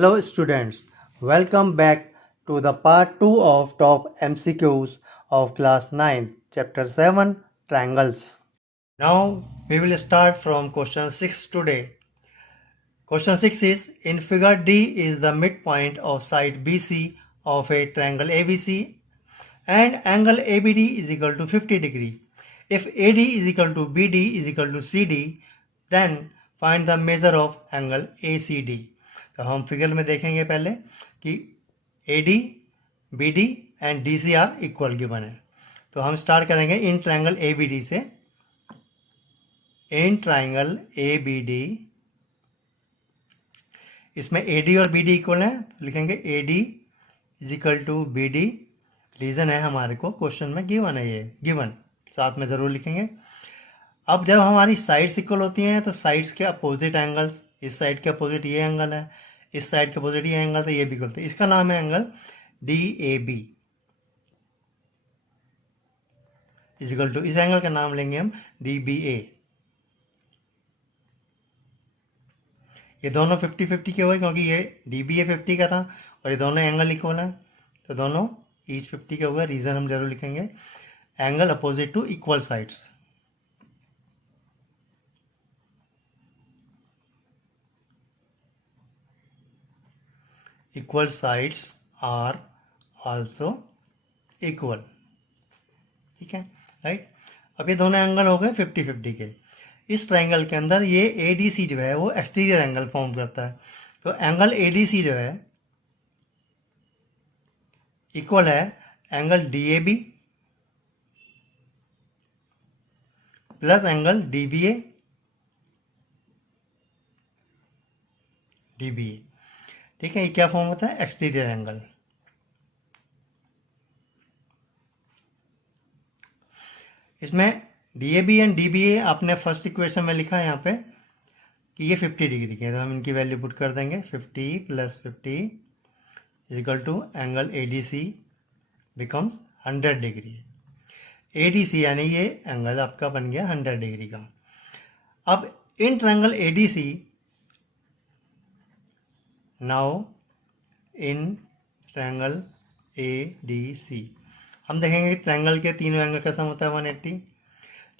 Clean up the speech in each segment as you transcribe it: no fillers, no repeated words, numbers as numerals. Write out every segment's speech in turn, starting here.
Hello students, welcome back to the part 2 of top MCQs of class 9, chapter 7, triangles. Now we will start from question 6 today. Question 6 is, in figure D is the midpoint of side BC of a triangle ABC and angle ABD is equal to 50 degree. If AD is equal to BD is equal to CD, then find the measure of angle ACD. तो हम figure में देखेंगे पहले कि AD, BD and DC are equal given है. तो हम start करेंगे इन ट्रायंगल ABD से. इन ट्रायंगल ABD इसमें AD और BD इक्वल है, तो लिखेंगे AD is equal to BD. Reason है हमारे को क्वेश्चन में गिवन है, ये गिवन साथ में जरूर लिखेंगे. अब जब हमारी साइड्स इक्वल होती हैं तो साइड्स के अपोजिट एंगल्स, इस साइड के अपोजिट ये एंगल है, इस साइड के अपोजिट ये एंगल, तो ये भी इक्वल है. इसका नाम है angle DAB is equal to, इस एंगल का नाम लेंगे हम DBA. ये दोनों 50-50 के हुए क्योंकि ये DBA 50 का था और ये दोनों एंगल इक्वल है, तो दोनों ईच 50 के हुए. रीजन हम जरूर लिखेंगे, angle opposite to equal sides. Equal sides are also equal. ठीक है, राइट. अब ये दोनों एंगल हो गए 50-50 के. इस ट्रायंगल के अंदर ये ADC जो है वो एक्सटीरियर एंगल फॉर्म करता है. तो एंगल ADC जो है इक्वल है angle DAB plus angle DBA. ठीक है, ये क्या फॉर्म होता है, एक्सटीरियर एंगल. इसमें DAB एंड DBA आपने फर्स्ट इक्वेशन में लिखा है यहाँ पे कि ये 50 डिग्री के, तो हम इनकी वैल्यू पुट कर देंगे. 50 + 50 is equal to angle ADC becomes 100 degree. ADC यानी ये एंगल आपका बन गया 100 डिग्री का. अब in triangle ADC, now in triangle ADC हम देखेंगे कि ट्रायंगल के तीनों एंगल का सम होता है 180,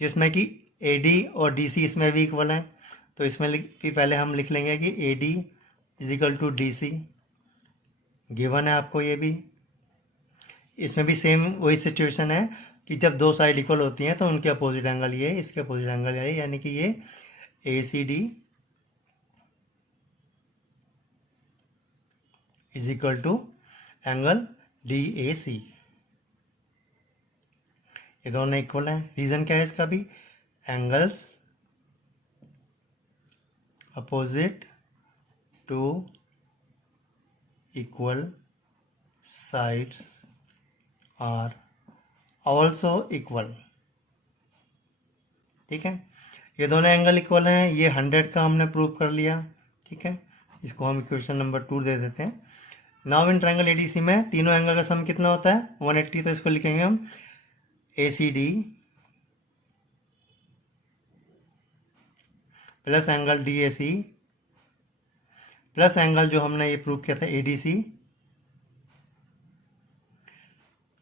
जिसमें कि AD और DC इसमें भी इक्वल है. तो इसमें पहले हम लिख लेंगे कि AD is equal to DC. Given है आपको ये भी. इसमें भी सेम वही सिचुएशन है कि जब दो साइड इक्वल होती हैं तो उनके अपोजिट एंगल ये, इसके अपोजिट एंगल ये, यानी कि ये ACD is equal to angle DAC. ये दोनों इक्वल हैं. रीजन क्या है इसका भी, angles opposite to equal sides are also equal. ठीक है, ये दोनों एंगल इक्वल हैं. ये 100 का हमने प्रूव कर लिया. ठीक है, इसको हम इक्वेशन नंबर 2 दे देते हैं. नाउ इन ट्रायंगल ADC में तीनों एंगल का सम कितना होता है, 180. तो इसको लिखेंगे हम ACD plus angle DAC plus angle जो हमने ये प्रूव किया था ADC.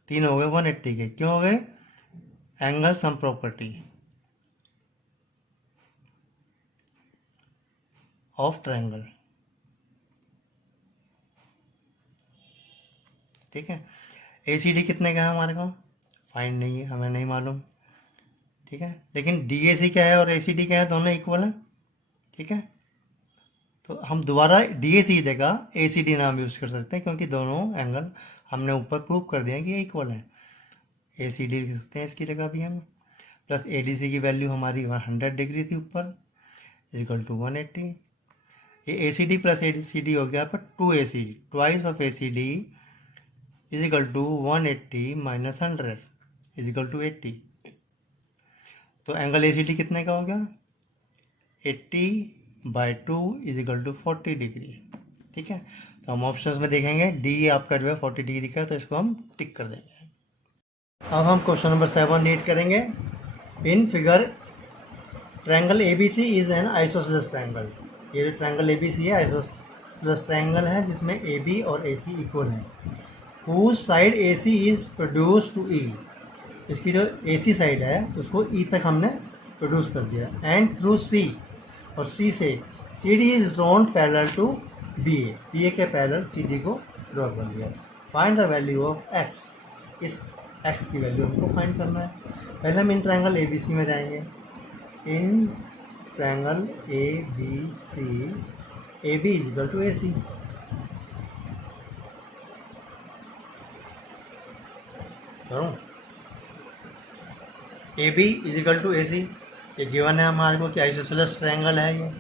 तीन हो गए 180 के. क्यों हो गए, angle sum property of triangle. ठीक है, ACD कितने का है हमारे को फाइंड नहीं है, हमें नहीं मालूम. ठीक है, लेकिन DAC क्या है और ACD क्या है, दोनों इक्वल है. ठीक है, तो हम दोबारा DAC की जगह ACD नाम यूज कर सकते हैं क्योंकि दोनों एंगल हमने ऊपर प्रूव कर दिया कि ये इक्वल है. ACD लिख सकते हैं इसकी जगह भी हम. प्लस ADC की वैल्यू हमारी 100 डिग्री थी ऊपर, इज इक्वल टू 180. ये ACD प्लस ACD हो गया पर 2ACD, twice of ACD is equal to 180 minus 100 is equal to 80. तो एंगल ACD कितने का हो गया, 80/2 इज इक्वल टू 40 डिग्री. ठीक है, तो हम ऑप्शंस में देखेंगे D आपका जो है 40 डिग्री का, तो इसको हम टिक कर देंगे. अब हम क्वेश्चन नंबर 7 रीड करेंगे. In figure triangle ABC is an isosceles triangle. ये जो ट्रायंगल ABC है प्लस ट्रायंगल है जिसमें ए बी और ए सी इक्वल है, whose side A C is produced to E, इसकी जो ए सी साइड है उसको ई तक हमने प्रोड्यूस कर दिया, एंड थ्रू सी, और सी से C D is drawn parallel to B A के पैरेलल सी डी को ड्रॉ कर दिया। Find the value of x, इस एक्स की वैल्यू हमको फाइंड करना है। पहले हम इन ट्रायंगल ए बी सी में जाएंगे, in triangle A B C, A B is equal to A C, करूँ A B is equal to A C, ये गिवन है हमारे को कि आइसोसेलेस ट्रायंगल है,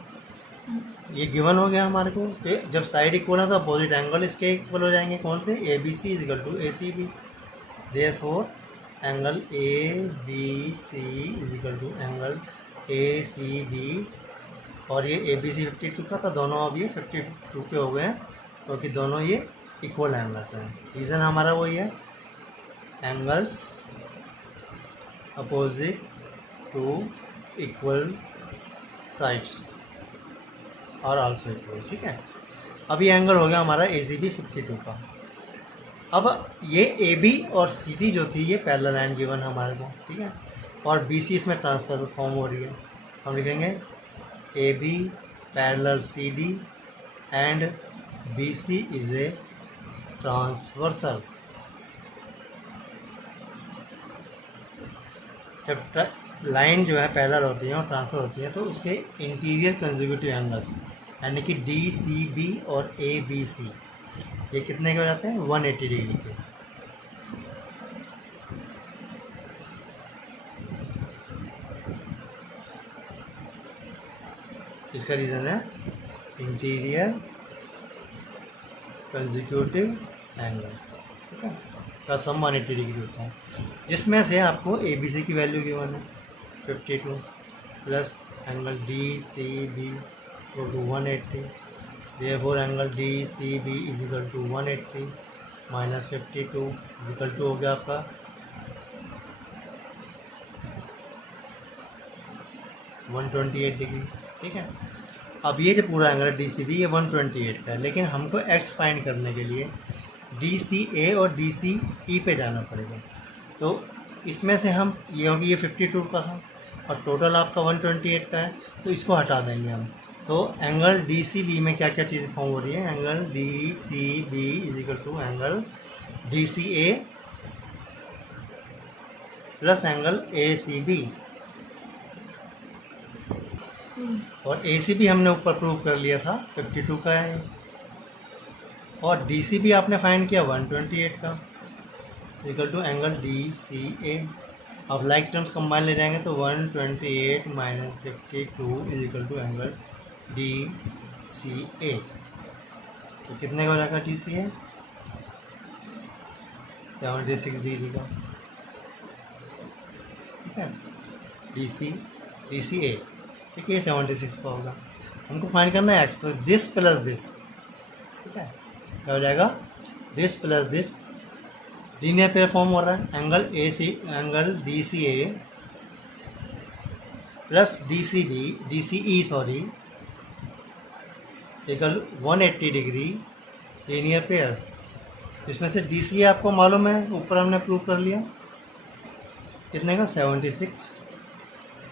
ये गिवन हो गया हमारे को कि जब साइड इक्वल है तो अपोजिट एंगल इसके इक्वल हो जाएंगे, कौन से, A B C is equal to A C B, therefore angle A B C is equal to angle A C B, और ये ए बी सी 52 का था, दोनों अब ये 52 के हो गए हैं क्योंकि दोनों ये इक्वल एंगल का है। रीज़न हमारा वही है, angles opposite to equal sides और आल्सो इक्वल, ठीक है। अब ये एंगल हो गया हमारा ए सी बी 52 का। अब ये ए बी और सी डी जो थी ये पैरेलल लाइन गिवन हमारे को, ठीक है, और बी सी इसमें ट्रांसफर फॉर्म हो रही है, हम लिखेंगे A B parallel C D and B C is a transversal. जब लाइन जो है पैरेलल होती है और ट्रांसफर होती है तो उसके इंटीरियर कंसेक्यूटिव एंगल्स यानी कि डी सी बी और ए बी सी ये कितने के हो जाते हैं, 180 डिग्री के। इसका रीज़न है इंटीरियर कंसेक्यूटिव एंगल्स, ठीक है, का सम 180 डिग्री होता है, जिसमें से आपको ए बी सी की वैल्यू गिवन है 52 plus angle D C B equal to 180, therefore angle D C B is equal to 180 minus 52 equal to हो गया आपका 128 डिग्री, ठीक है। अब ये जो पूरा एंगल डी सी बी ये 128 का है, लेकिन हमको एक्स फाइंड करने के लिए डी सी ए और डी सी ई पे जाना पड़ेगा। तो इसमें से हम ये होगी, ये 52 का था और टोटल आपका 128 का है, तो इसको हटा देंगे हम। तो एंगल डी सी बी में क्या क्या चीज़ें फॉर्म हो रही है, angle D C B is equal to angle D C A plus angle A C B, और ए सी बी हमने ऊपर प्रूव कर लिया था 52 का है, और डी सी बी आपने फाइंड किया 128 का equal to angle D C A. अब लाइक टर्म्स कंबाइन ले जाएंगे तो 128 minus 52 is equal to angle D C A, तो कितने का हो जाएगा डी सी ए 76 डिग्री का, ठीक है, डी सी ए, ठीक है, 76 का होगा। हमको फाइंड करना है एक्स, तो दिस प्लस दिस, ठीक है, क्या हो जाएगा, this plus this, linear pair form हो रहा है, angle D C A plus D C E sorry equal 180 degree linear pair. इसमें से डी सी ए आपको मालूम है, ऊपर हमने प्रूव कर लिया, कितने का 76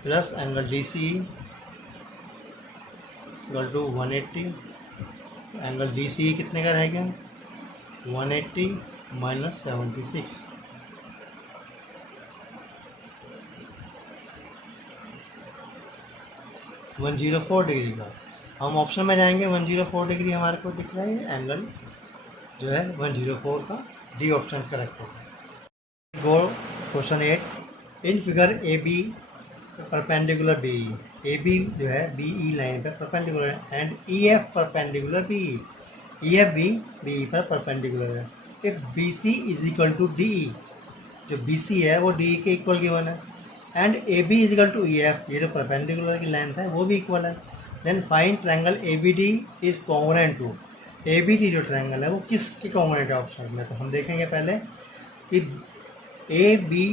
plus angle D C equal to 180, angle D C कितने का रह गया 180 माइनस 76, वन 104 डिग्री का। हम ऑप्शन में जाएंगे, 104 डिग्री हमारे को दिख रहा है, एंगल जो है 104 का, डी ऑप्शन करेक्ट होगा। Go question 8, in figure A B perpendicular B, A B जो है बी ई लाइन पर परपेंडिकुलर है, and E F perpendicular B E F B पर परपेंडिकुलर है। If B C is equal to D E, जो B C है वो D E के इक्वल गिवन है, and A B is equal to E F, ये जो perpendicular की लेंथ है वो भी इक्वल है, then find triangle A B D is congruent to, A B D जो ट्रायंगल है वो किसकी कॉन्ग्रुएंट है ऑप्शन में, तो हम देखेंगे पहले कि ए बी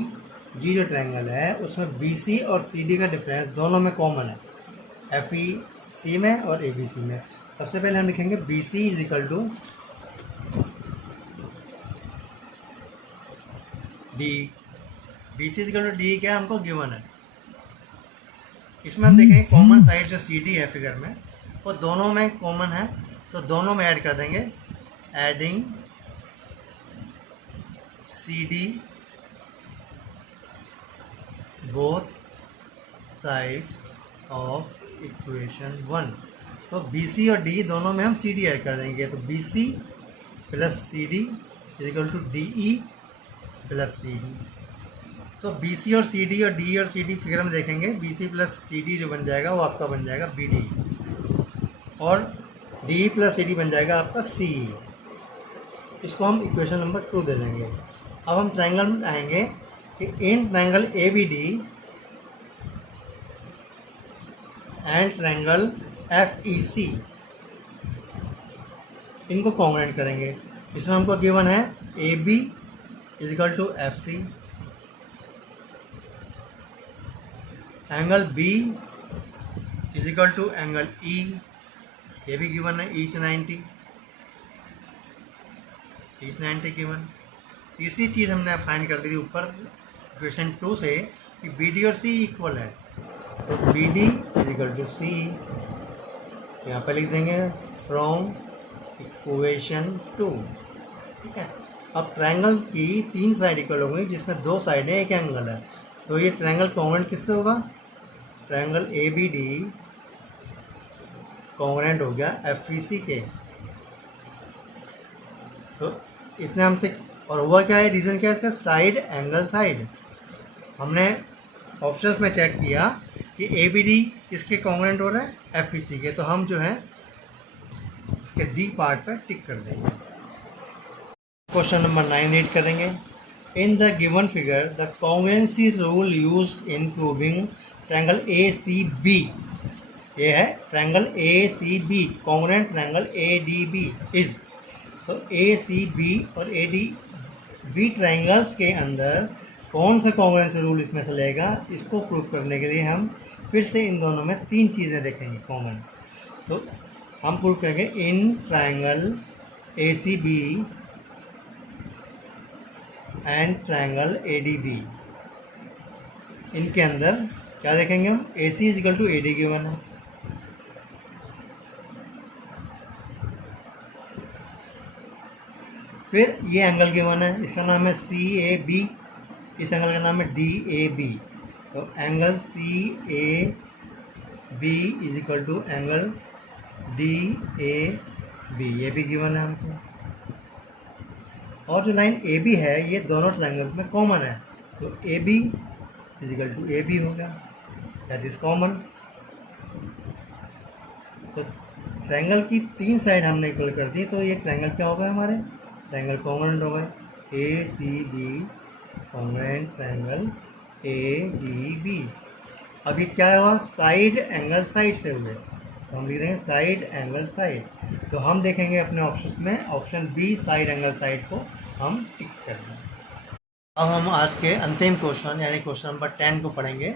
जी जो ट्रायंगल है उसमें बी सी और सी डी का डिफरेंस दोनों में कॉमन है, एफ ई सी में और ए बी सी में, सबसे पहले हम लिखेंगे B C is equal to D. B C is equal to D क्या हमको गिवन है। इसमें हम देखेंगे कॉमन साइड जो सी डी है फिगर में वो दोनों में कॉमन है, तो दोनों में ऐड कर देंगे। Adding C D both sides of equation 1। तो बी सी और डी दोनों में हम सी डी ऐड कर देंगे, तो B C plus C D is equal to D E plus C D. तो बी सी और सी डी और डी और सी डी फिगर में देखेंगे, B C plus C D जो बन जाएगा वो आपका बन जाएगा बी डी, और डी प्लस सी डी बन जाएगा आपका सी। इसको हम इक्वेशन नंबर 2 दे देंगे। अब हम ट्रायंगल में आएंगे कि in triangle A B D and triangle F E C इनको कॉन्ग्रुएंट करेंगे। इसमें हमको गिवन है A B is equal to F E, angle B is equal to angle E, ये भी गिवन है ई से 90, ई से 90 गिवन। तीसरी चीज़ हमने फाइंड कर ली थी ऊपर क्वेश्चन 2 से कि बी डी और सी इक्वल है, तो B D is equal to C यहाँ पर लिख देंगे फ्रॉम इक्वेशन 2। ठीक है, अब ट्रायंगल की 3 साइड इक्वल हो गई जिसमें 2 साइड है, एक एंगल है, तो ये ट्रायंगल कॉन्ग्रुएंट किससे होगा। Triangle A B D congruent हो गया एफ ई सी के। तो इसने हमसे, और हुआ क्या है, रीज़न क्या है इसका, साइड एंगल साइड। हमने ऑप्शंस में चेक किया कि ए बी डी किसके कॉन्ग्रुएंट हो रहा है, एफ ई सी के, तो हम जो है इसके डी पार्ट पर टिक कर देंगे। क्वेश्चन नंबर 9 रीड करेंगे। In the given figure the congruency rule used in proving triangle A C B, ये है triangle A C B, congruent triangle A D B is. तो ए सी बी और ए D B triangles के अंदर कौन सा congruency rule इसमें से लेगा, इसको प्रूव करने के लिए हम फिर से इन दोनों में 3 चीज़ें देखेंगे कॉमन। तो हम प्रूव करेंगे in triangle A C B and triangle A D B, इनके अंदर क्या देखेंगे हम, A C is equal to A D given है, फिर ये एंगल गिवन है, इसका नाम है सी ए बी, इस एंगल का नाम है डी ए बी। तो angle C A B is equal to angle D A B, ये भी गिवन है हमको। और जो लाइन ए बी है ये दोनों ट्रायंगल्स में कॉमन है, तो A B is equal to A B हो गया, दैट इज कॉमन। तो ट्रायंगल की 3 साइड हमने इक्वल कर दी, तो ये ट्रायंगल क्या हो गया, हमारे ट्रायंगल कॉन्ग्रुएंट हो गए, A C B congruent triangle A D B. अब ये क्या हुआ, साइड एंगल साइड से हुए, तो हम लिख देंगे साइड एंगल साइड। तो हम देखेंगे अपने ऑप्शंस में option B side angle side को हम टिक कर देंगे। अब हम आज के अंतिम क्वेश्चन यानी क्वेश्चन नंबर 10 को पढ़ेंगे।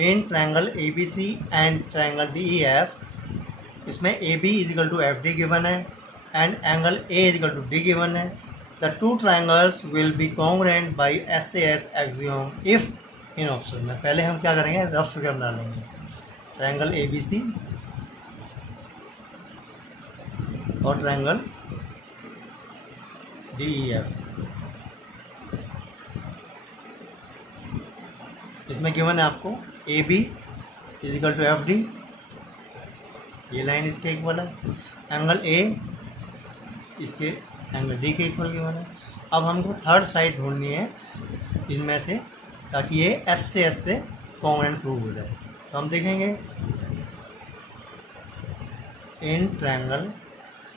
In triangle A B C and triangle D E F, इसमें A B is equal to F D given है and angle A is equal to D given है। The 2 triangles will be congruent by SAS axiom if, in option में पहले हम क्या करेंगे, rough figure डालेंगे। Triangle A B C और triangle D E F, इसमें गिवन है आपको A B is equal to F D, ये लाइन इसके इक्वल है, एंगल ए इसके एंगल डी के इक्वल गिवन है। अब हमको थर्ड साइड ढूंढनी है इनमें से, ताकि ये एस से कॉन्ग्रुएंट प्रूव हो जाए। तो हम देखेंगे in triangle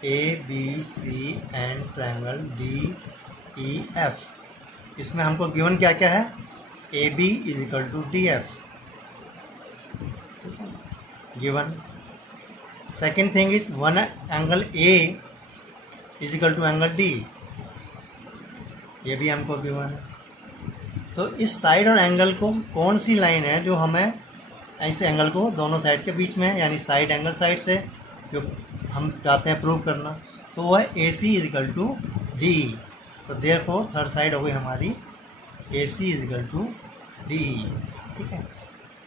A B C and triangle D E F, इसमें हमको गिवन क्या क्या है, A B is equal to D F given. Second thing is one angle A is equal to angle D, ये भी हमको गिवन है। तो इस साइड और एंगल को कौन सी लाइन है जो हमें ऐसे एंगल को दोनों साइड के बीच में, यानी साइड एंगल साइड से जो हम चाहते हैं प्रूव करना, तो वो है AC is equal to D. तो देयरफॉर थर्ड साइड हो गई हमारी AC is equal to D. ठीक है,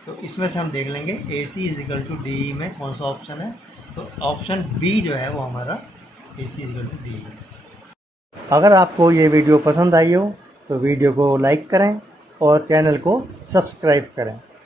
तो इसमें से हम देख लेंगे AC is equal to D में कौन सा ऑप्शन है। तो ऑप्शन बी जो है वो हमारा AC is equal to D है। अगर आपको ये वीडियो पसंद आई हो तो वीडियो को लाइक करें और चैनल को सब्सक्राइब करें।